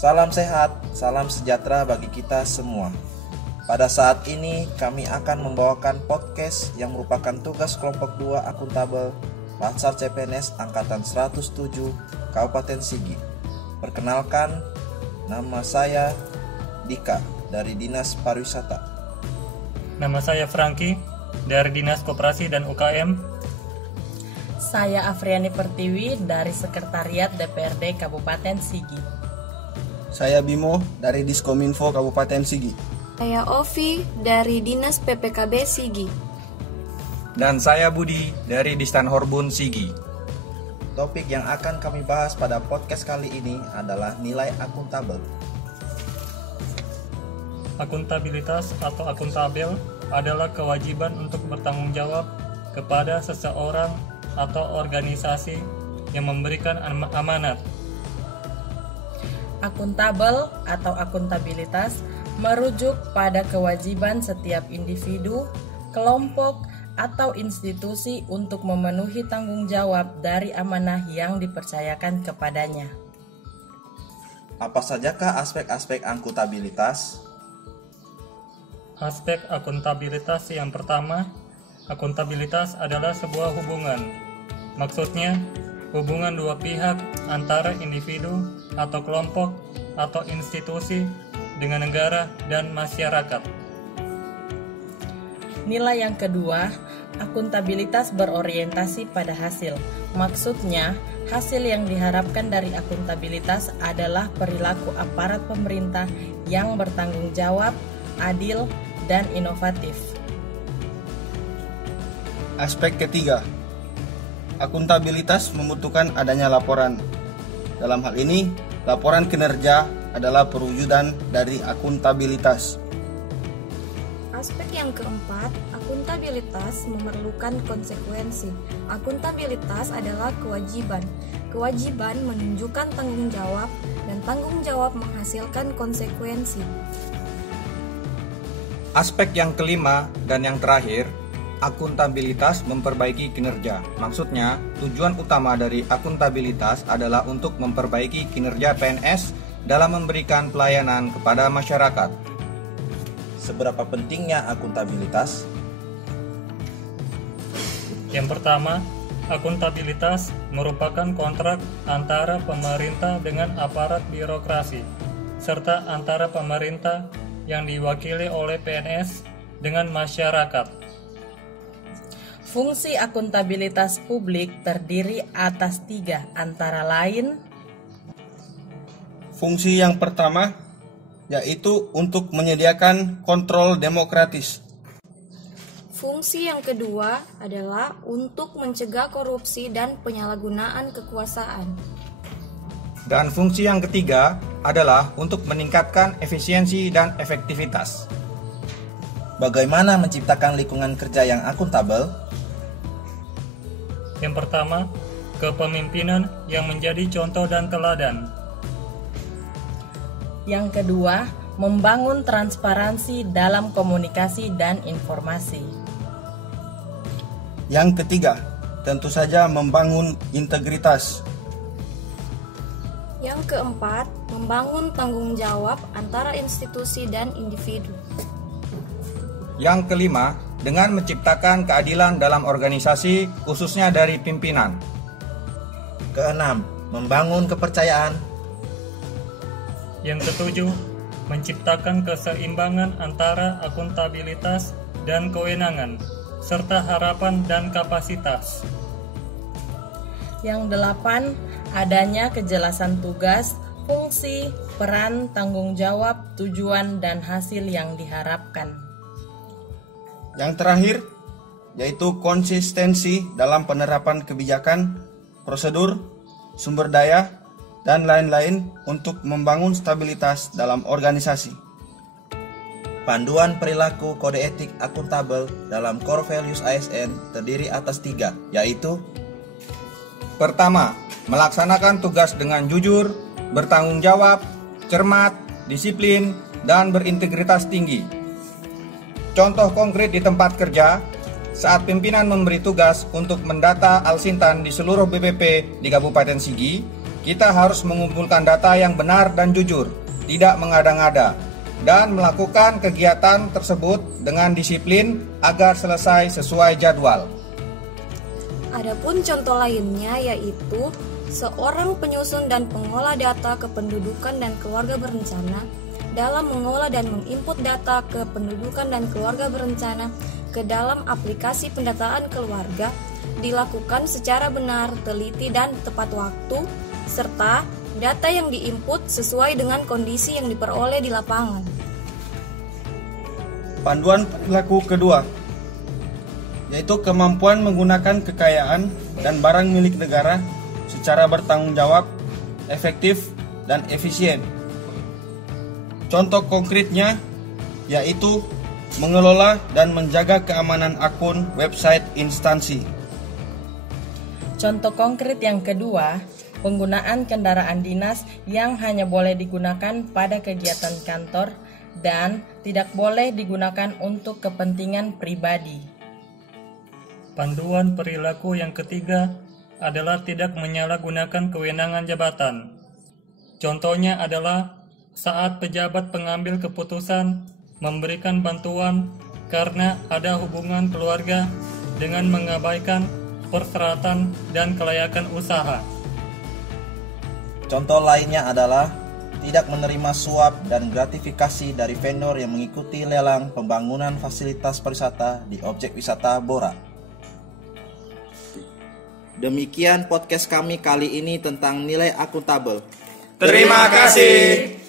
Salam sehat, salam sejahtera bagi kita semua. Pada saat ini kami akan membawakan podcast yang merupakan tugas kelompok 2 akuntabel Latsar CPNS Angkatan 107 Kabupaten Sigi. Perkenalkan, nama saya Dika dari Dinas Pariwisata. Nama saya Franky dari Dinas Koperasi dan UKM. Saya Afriani Pertiwi dari Sekretariat DPRD Kabupaten Sigi. Saya Bimo dari Diskominfo Kabupaten Sigi. Saya Ovi dari Dinas PPKB Sigi. Dan saya Budi dari Distan Horbun Sigi. Topik yang akan kami bahas pada podcast kali ini adalah nilai akuntabel. Akuntabilitas atau akuntabel adalah kewajiban untuk bertanggung jawab kepada seseorang atau organisasi yang memberikan amanat. Akuntabel atau akuntabilitas merujuk pada kewajiban setiap individu, kelompok, atau institusi untuk memenuhi tanggung jawab dari amanah yang dipercayakan kepadanya. Apa sajakah aspek-aspek akuntabilitas? Aspek akuntabilitas yang pertama, akuntabilitas adalah sebuah hubungan. Maksudnya, hubungan dua pihak antara individu atau kelompok atau institusi dengan negara dan masyarakat. Nilai yang kedua, akuntabilitas berorientasi pada hasil. Maksudnya, hasil yang diharapkan dari akuntabilitas adalah perilaku aparat pemerintah yang bertanggung jawab, adil, dan inovatif. Aspek ketiga, akuntabilitas membutuhkan adanya laporan. Dalam hal ini, laporan kinerja adalah perwujudan dari akuntabilitas. Aspek yang keempat, akuntabilitas memerlukan konsekuensi. Akuntabilitas adalah kewajiban. Kewajiban menunjukkan tanggung jawab dan tanggung jawab menghasilkan konsekuensi. Aspek yang kelima dan yang terakhir, akuntabilitas memperbaiki kinerja. Maksudnya, tujuan utama dari akuntabilitas adalah untuk memperbaiki kinerja PNS dalam memberikan pelayanan kepada masyarakat. Seberapa pentingnya akuntabilitas? Yang pertama, akuntabilitas merupakan kontrak antara pemerintah dengan aparat birokrasi, serta antara pemerintah yang diwakili oleh PNS dengan masyarakat. Fungsi akuntabilitas publik terdiri atas 3, antara lain. Fungsi yang pertama yaitu untuk menyediakan kontrol demokratis. Fungsi yang kedua adalah untuk mencegah korupsi dan penyalahgunaan kekuasaan. Dan fungsi yang ketiga adalah untuk meningkatkan efisiensi dan efektivitas. Bagaimana menciptakan lingkungan kerja yang akuntabel? Yang pertama, kepemimpinan yang menjadi contoh dan teladan. Yang kedua, membangun transparansi dalam komunikasi dan informasi. Yang ketiga, tentu saja membangun integritas. Yang keempat, membangun tanggung jawab antara institusi dan individu. Yang kelima, dengan menciptakan keadilan dalam organisasi, khususnya dari pimpinan. Keenam, membangun kepercayaan. Yang ketujuh, menciptakan keseimbangan antara akuntabilitas dan kewenangan, serta harapan dan kapasitas. Yang delapan, adanya kejelasan tugas, fungsi, peran, tanggung jawab, tujuan, dan hasil yang diharapkan. Yang terakhir yaitu konsistensi dalam penerapan kebijakan, prosedur, sumber daya, dan lain-lain untuk membangun stabilitas dalam organisasi. Panduan perilaku kode etik akuntabel dalam Core Values ASN terdiri atas 3, yaitu: Pertama, melaksanakan tugas dengan jujur, bertanggung jawab, cermat, disiplin, dan berintegritas tinggi. Contoh konkret di tempat kerja, saat pimpinan memberi tugas untuk mendata Alsintan di seluruh BPP di Kabupaten Sigi, Kita harus mengumpulkan data yang benar dan jujur, tidak mengada-ngada, dan melakukan kegiatan tersebut dengan disiplin agar selesai sesuai jadwal. Adapun contoh lainnya yaitu seorang penyusun dan pengolah data kependudukan dan keluarga berencana dalam mengolah dan menginput data kependudukan dan keluarga berencana ke dalam aplikasi pendataan keluarga dilakukan secara benar, teliti, dan tepat waktu, serta data yang diinput sesuai dengan kondisi yang diperoleh di lapangan. Panduan perilaku kedua, yaitu kemampuan menggunakan kekayaan dan barang milik negara secara bertanggung jawab, efektif, dan efisien. Contoh konkretnya yaitu mengelola dan menjaga keamanan akun website instansi. Contoh konkret yang kedua, penggunaan kendaraan dinas yang hanya boleh digunakan pada kegiatan kantor dan tidak boleh digunakan untuk kepentingan pribadi. Panduan perilaku yang ketiga adalah tidak menyalahgunakan kewenangan jabatan. Contohnya adalah saat pejabat pengambil keputusan memberikan bantuan karena ada hubungan keluarga dengan mengabaikan persyaratan dan kelayakan usaha. Contoh lainnya adalah tidak menerima suap dan gratifikasi dari vendor yang mengikuti lelang pembangunan fasilitas pariwisata di objek wisata Bora. Demikian podcast kami kali ini tentang nilai akuntabel. Terima kasih.